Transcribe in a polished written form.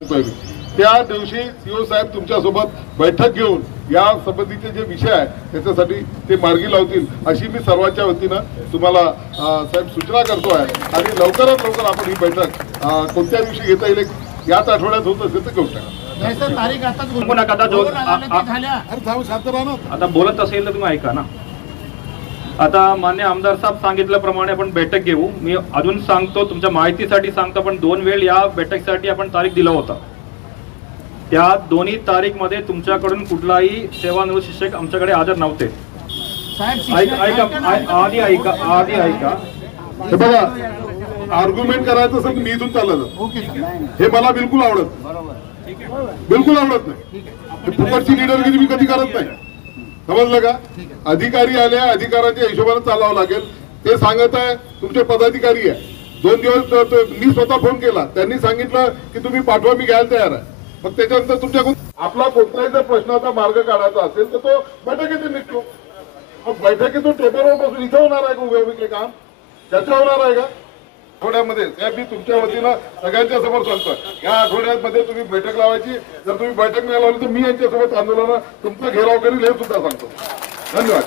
त्या दिवशी सीओ साहेब तुमच्यासोबत बैठक घेऊन या संबंधीचे जे विषय आहे त्याच्यासाठी ते मार्गी लावतील अशी मी सर्वांच्या वतीनं तुम्हाला साहेब सूचना करतो आहे। आणि लवकरात लवकर आपण ही बैठक कोणत्या दिवशी घेता येईल याच आठवड्यात होत असेल तर घेऊ शकता। आता बोलत असेल तर तुम्ही ऐका ना। आता मान्य आमदार साहेब सांगितल्याप्रमाणे आपण बैठक घेऊ। मी अजून सांगतो, तुमच्या माहितीसाठी सांगतो, पण 2 वेळ या बैठकीसाठी आपण तारीख दिला होता। त्या दोन्ही तारीख मध्ये तुमच्याकडून कुठलाही सेवानिवृत्त शिक्षक आमच्याकडे हजर नव्हते। आधी ऐका हे बघा, आर्ग्युमेंट करायचं असेल मी इथून चाललं हे मला बिलकुल आवडत नाही। फुकटची लीडरगिरी मी कधी करत नाही, समजलं का? अधिकारी आले, अधिकाराच्या हिशोबाने चालावं लागेल। ते सांगत आहे तुमचे पदाधिकारी आहे। 2 दिवस मी स्वतः फोन केला, त्यांनी सांगितलं की तुम्ही पाठवा, मी घ्यायला तयार आहे। मग त्याच्यानंतर तुमच्याकडून आपला कोणताही जर प्रश्नाचा मार्ग काढायचा असेल तर तो बैठकीतून निघतो। मग बैठकीतून टेबलवर बसून इथं होणार आहे का उभे काम? चर्चा होणार आहे का आठवड्यामध्ये? मी तुमच्या वतीनं सगळ्यांच्या समोर सांगतो, या आठवड्यामध्ये तुम्ही बैठक लावायची। जर तुम्ही बैठक नाही लावली तर मी यांच्यासोबत आंदोलन तुमचा घेराव करील हे सुद्धा सांगतो। धन्यवाद।